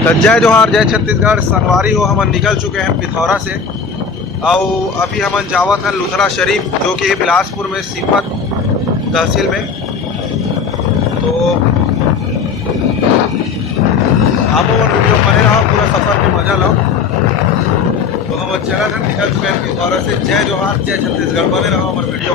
तो जय जोहार जय छत्तीसगढ़। संगवारी हो हम निकल चुके हैं पिथौरा से और अभी हम जावत हैं लुथरा शरीफ जो कि बिलासपुर में सीपत तहसील में। तो आप वीडियो बने रहो, पूरा सफ़र में मजा लो। तो हम चला था निकल चुके हैं पिथौरा से। जय जोहार जय छत्तीसगढ़, बने रहो हमारे वीडियो।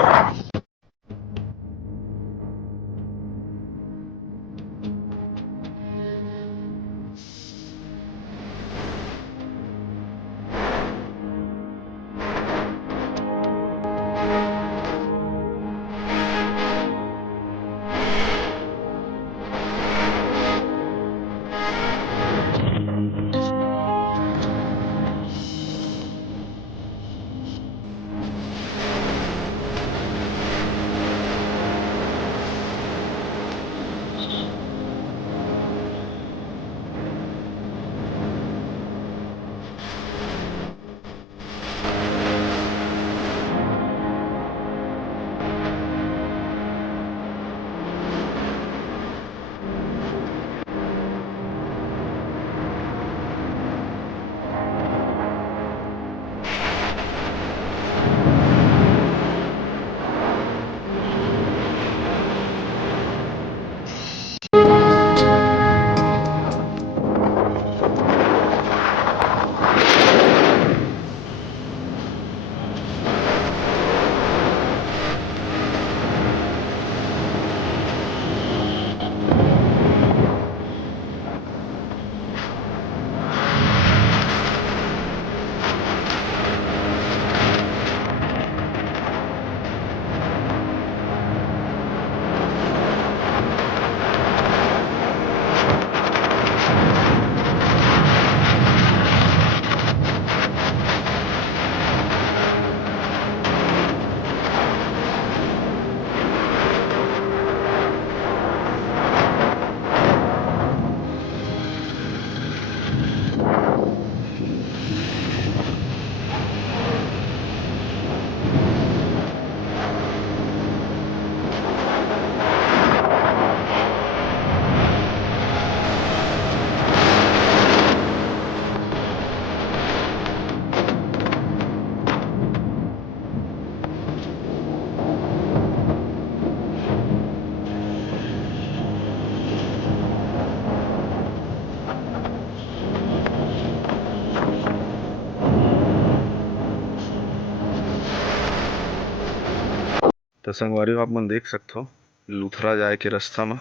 तो संगवारी आप मन देख सकते हो लुथरा जाए के रास्ता में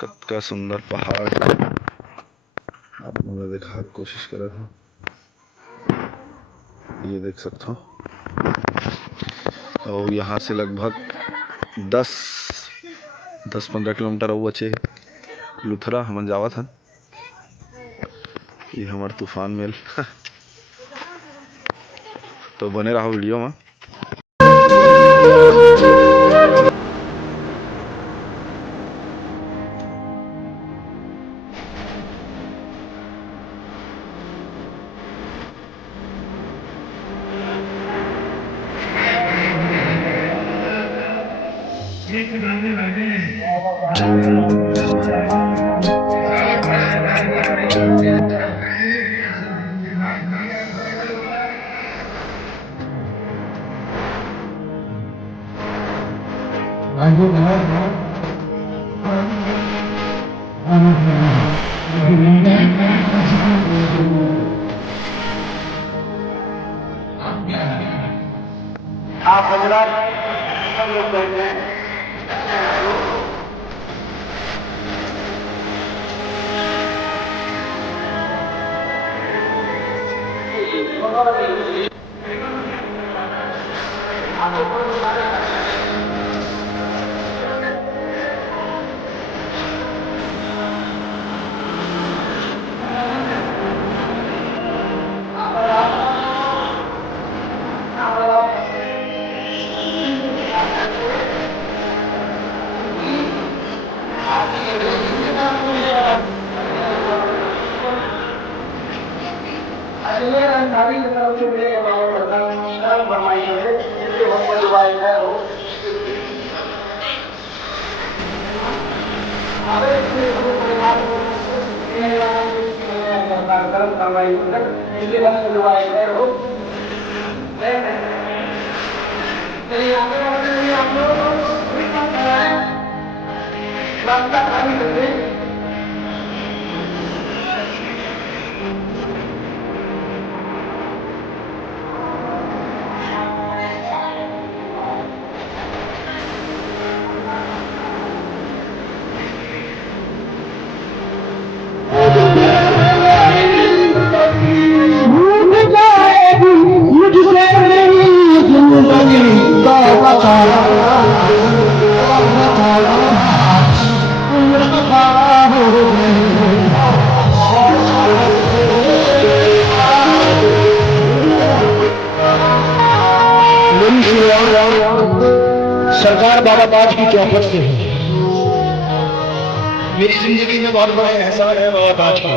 कतका सुंदर पहाड़ आप मन देखा कोशिश कर रहा हूँ। ये देख सकते हो और यहाँ से लगभग 10-15 किलोमीटर और बचे लुथरा हमन जावत हन। ये हमार तूफान मेल तो बने रहो वीडियो में। आप हजरात सब लोग बैठे हैं। कार्यक्रम सामाजिक इसलिए मैंने बुलवाया है हो चलिए आगे बढ़ते हम लोग रास्ता खाली कर दें सरकार बाबा ताज की चौखट से है। मेरी जिंदगी में बहुत बड़ा एहसान है बाबा ताज का।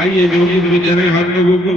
आइए जो भी विचारे हम लोगों को